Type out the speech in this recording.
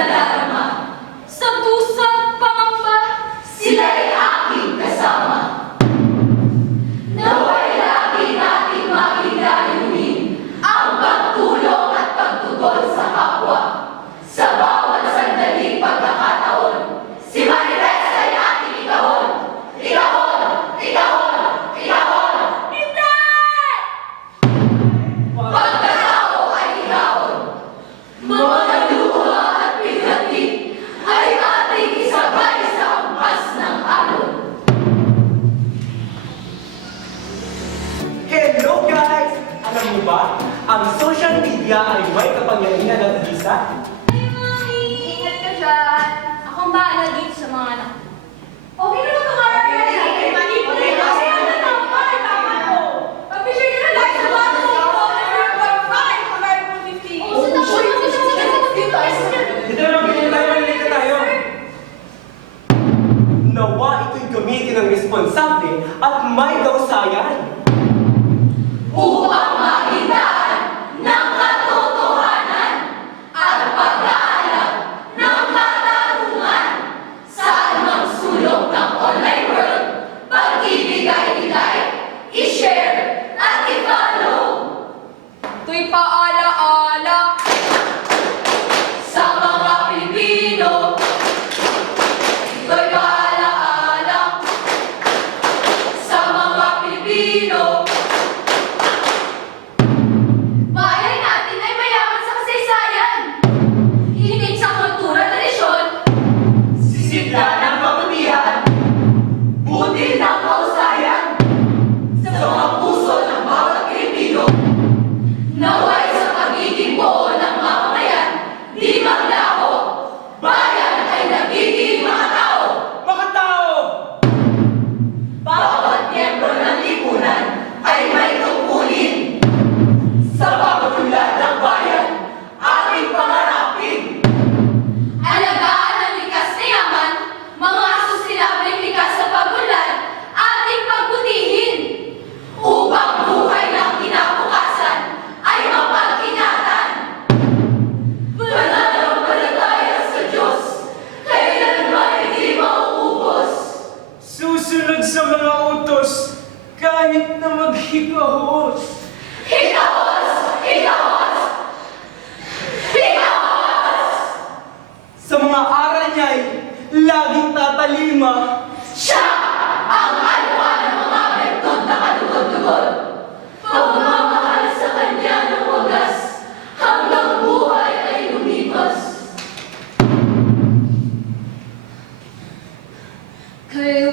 nadarama. Sa puso't pangamba, sila'y aking kasama. Naway lagi nating makikayunin ang pagtulong at pagtutol sa kapwa. Sa bawat sandaling pagkakataon, si Marites ay ating ikahon. Ikahon! Ikahon! Ikahon! Hindi! Pagkatao ay ikahon. Mga luha at bigati ay ating isabay sa ampas ng alon. Hello guys! Alam mo ba, ang social media ay may kapangyarihan ng isa? Ay, Mami! Ingat ka dyan. Akong bahala dito sa mga anak. Okay naman ito, Mara. Dito na lang, malilita tayo. Nawa ito'y gamitin ng responsable at may kausayan. Upang makitaan ng katotohanan at pag-aalam ng katarungan sa anumang sulok ng online world, pag-ibigay, i-like, i-share, at i-follow. Ito'y paala-ala sa mga Pilipino. Ito'y paala-ala sa mga Pilipino. Bayan natin ay mayaman sa kasaysayan. Higit sa kultura at tradisyon. Sisigla ng kabutihan. Butil ng kausayan. Sa mga puso ng bawat Pilipino. Naway sa pagiging buo ng mamamayan. Di maglaho. Bayan ay nagiging mga tao. Mga tao! Bawat miyembro ng lipunan ay may tungkulin. Sa pagtulad ng bayan, ating pangarapin. Alagaan ang likas na yaman, mga sustainableng likas na pag-unlad, ating pagbutihin. Upang buhay ng kinabukasan ay mapag-ingatan. Pananampalataya sa Diyos, kailanman di mauubos. Susunod sa mga utos, kahit na maghikahos. Hikahos! Hikahos! Hikahos! Sa mga aral niya'y laging tatalima. Siya ang alwa ng mga bertod na kalugod-lugod. Pagmamahal sa kanya ng wagas, hanggang buhay ay lumipas. Kayo